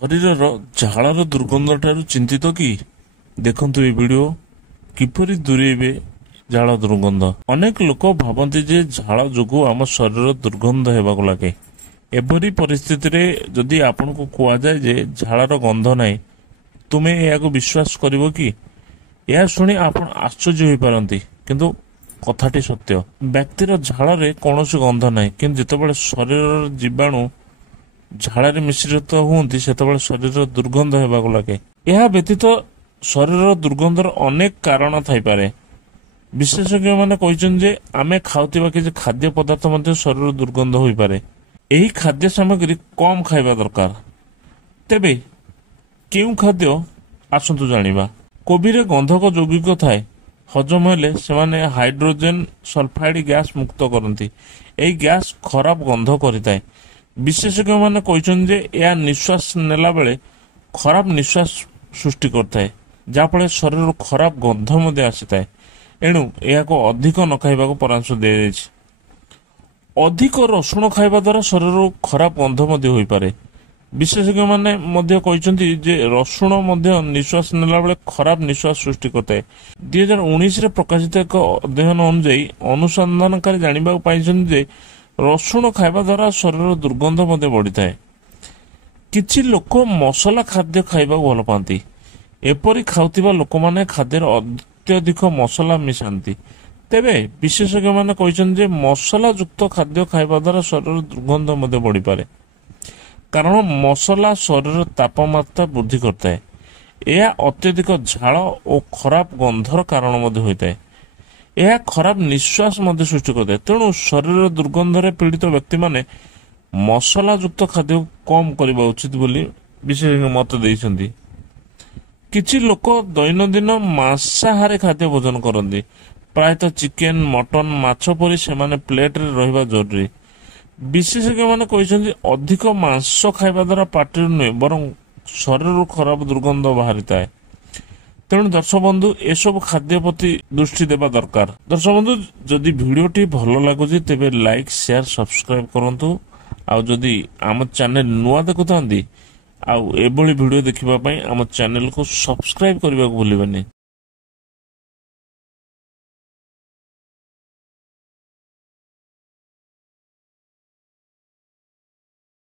ଶରୀରର ଝାଳର ଦୁର୍ଗନ୍ଧ ଠାରୁ ଚିନ୍ତିତ କି? ଦେଖନ୍ତୁ ଏହି ଭିଡିଓ। କିପରି ଦୂରେଇବେ ଝାଳ ଦୁର୍ଗନ୍ଧ। ଅନେକ ଲୋକ ଭାବନ୍ତି ଯେ ଝାଳ ଯୋଗୁଁ ଆମ ଶରୀର ଦୁର୍ଗନ୍ଧ ହେବାକୁ ଲାଗେ। ଏପରି ପରିସ୍ଥିତିରେ ଯଦି ଆପଣଙ୍କୁ କୁହାଯାଏ ଯେ ଝାଳର ଗନ୍ଧ ନାହିଁ, ତୁମେ ଏହାକୁ ବିଶ୍ୱାସ କରିବ କି? ଏହା ଶୁଣି ଆପଣ ଆଶ୍ଚର୍ଯ୍ୟ ହୋଇପାରନ୍ତି, କିନ୍ତୁ କଥାଟି ସତ୍ୟ। ବ୍ୟକ୍ତିର ଝାଳରେ କୌଣସି ଗନ୍ଧ ନାହିଁ, କିନ୍ତୁ ଯେତେବେଳେ ଶରୀରର ଜୀବାଣୁ ଝାଳରେ ମିଶ୍ରିତ ହୁଅନ୍ତି ସେତେବେଳେ ଶରୀର ଦୁର୍ଗନ୍ଧ ହେବାକୁ ଲାଗେ। ଏହା ବ୍ୟତୀତ ଶରୀରର ଦୁର୍ଗନ୍ଧର ଅନେକ କାରଣ ଥାଇପାରେ। ବିଶେଷଜ୍ଞମାନେ କହିଛନ୍ତି ଯେ ଆମେ ଖାଉଥିବା କିଛି ଖାଦ୍ୟ ପଦାର୍ଥ ମଧ୍ୟ ଶରୀର ଦୁର୍ଗନ୍ଧ ହୋଇପାରେ। ଏହି ଖାଦ୍ୟ ସାମଗ୍ରୀ କମ୍ ଖାଇବା ଦରକାର। ତେବେ କେଉଁ ଖାଦ୍ୟ? ଆସନ୍ତୁ ଜାଣିବା। କୋବିରେ ଗନ୍ଧକ ଯୌଗିକ ଥାଏ। ହଜମ ହେଲେ ସେମାନେ ହାଇଡ୍ରୋଜେନ ସଲଫାଇଡ୍ ଗ୍ୟାସ୍ ମୁକ୍ତ କରନ୍ତି। ଏହି ଗ୍ୟାସ୍ ଖରାପ ଗନ୍ଧ କରିଥାଏ। ବିଶେଷଜ୍ଞମାନେ କହିଛନ୍ତି ଯେ ଏହା ନିଶ୍ୱାସ ନେଲା ବେଳେ ଖରାପ ନିଶ୍ୱାସ ସୃଷ୍ଟି କରିଥାଏ, ଯାହାଫଳରେ ଶରୀରରୁ ଖରାପ ଗନ୍ଧ ମଧ୍ୟ ଆସିଥାଏ। ଏଣୁ ଏହାକୁ ଅଧିକ ନ ଖାଇବାକୁ ପରାମର୍ଶ ଦିଆଯାଇଛି। ଅଧିକ ରସୁଣ ଖାଇବା ଦ୍ୱାରା ଶରୀରରୁ ଖରାପ ଗନ୍ଧ ମଧ୍ୟ ହୋଇପାରେ। ବିଶେଷଜ୍ଞମାନେ ମଧ୍ୟ କହିଛନ୍ତି ଯେ ରସୁଣ ମଧ୍ୟ ନିଶ୍ୱାସ ନେଲାବେଳେ ଖରାପ ନିଶ୍ୱାସ ସୃଷ୍ଟି କରିଥାଏ। 2019ରେ ପ୍ରକାଶିତ ଏକ ଅଧ୍ୟୟନ ଅନୁଯାୟୀ ଅନୁସନ୍ଧାନକାରୀ ଜାଣିବାକୁ ପାଇଛନ୍ତି ଯେ ରସୁଣ ଖାଇବା ଦ୍ୱାରା ଶରୀରର ଦୁର୍ଗନ୍ଧ ମଧ୍ୟ ବଢ଼ିଥାଏ। କିଛି ଲୋକ ମସଲା ଖାଦ୍ୟ ଖାଇବାକୁ ଭଲ ପାଆନ୍ତି। ଏପରି ଖାଉଥିବା ଲୋକମାନେ ଖାଦ୍ୟରେ ଅତ୍ୟଧିକ ମସଲା ମିଶାନ୍ତି। ତେବେ ବିଶେଷଜ୍ଞମାନେ କହିଛନ୍ତି ଯେ ମସଲା ଯୁକ୍ତ ଖାଦ୍ୟ ଖାଇବା ଦ୍ୱାରା ଶରୀରର ଦୁର୍ଗନ୍ଧ ମଧ୍ୟ ବଢ଼ିପାରେ, କାରଣ ମସଲା ଶରୀରର ତାପମାତ୍ରା ବୃଦ୍ଧି କରିଥାଏ। ଏହା ଅତ୍ୟଧିକ ଝାଳ ଓ ଖରାପ ଗନ୍ଧର କାରଣ ମଧ୍ୟ ହୋଇଥାଏ। ଏହା ଖରାପ ନିଶ୍ୱାସ ମଧ୍ୟ ସୃଷ୍ଟି କରିଥାଏ। ତେଣୁ ଶରୀରର ଦୁର୍ଗନ୍ଧରେ ପୀଡ଼ିତ ବ୍ୟକ୍ତିମାନେ ମସଲା ଯୁକ୍ତ ଖାଦ୍ୟ କମ୍ କରିବା ଉଚିତ ବୋଲି ବିଶେଷଜ୍ଞ ମତ ଦେଇଛନ୍ତି। କିଛି ଲୋକ ଦୈନନ୍ଦିନ ମାଂସାହାରୀ ଖାଦ୍ୟ ଭୋଜନ କରନ୍ତି। ପ୍ରାୟତଃ ଚିକେନ, ମଟନ, ମାଛ ପରି ସେମାନେ ପ୍ଲେଟରେ ରହିବା ଜରୁରୀ। ବିଶେଷଜ୍ଞମାନେ କହିଛନ୍ତି ଅଧିକ ମାଂସ ଖାଇବା ଦ୍ୱାରା ପାଟିରୁ ନୁହେଁ ବରଂ ଶରୀରରୁ ଖରାପ ଦୁର୍ଗନ୍ଧ ବାହାରିଥାଏ। ତେଣୁ ଦର୍ଶକ ବନ୍ଧୁ, ଏସବୁ ଖାଦ୍ୟ ପ୍ରତି ଦୃଷ୍ଟି ଦେବା ଦରକାର। ଦର୍ଶକ ବନ୍ଧୁ, ଯଦି ଭିଡ଼ିଓଟି ଭଲ ଲାଗୁଛି ତେବେ ଲାଇକ୍, ସେୟାର, ସବସ୍କ୍ରାଇବ କରନ୍ତୁ। ଆଉ ଯଦି ଆମ ଚ୍ୟାନେଲ ନୂଆ ଦେଖୁଥାନ୍ତି ଆଉ ଏଭଳି ଭିଡ଼ିଓ ଦେଖିବା ପାଇଁ ଆମ ଚ୍ୟାନେଲକୁ ସବସ୍କ୍ରାଇବ କରିବାକୁ ଭୁଲିବେନି।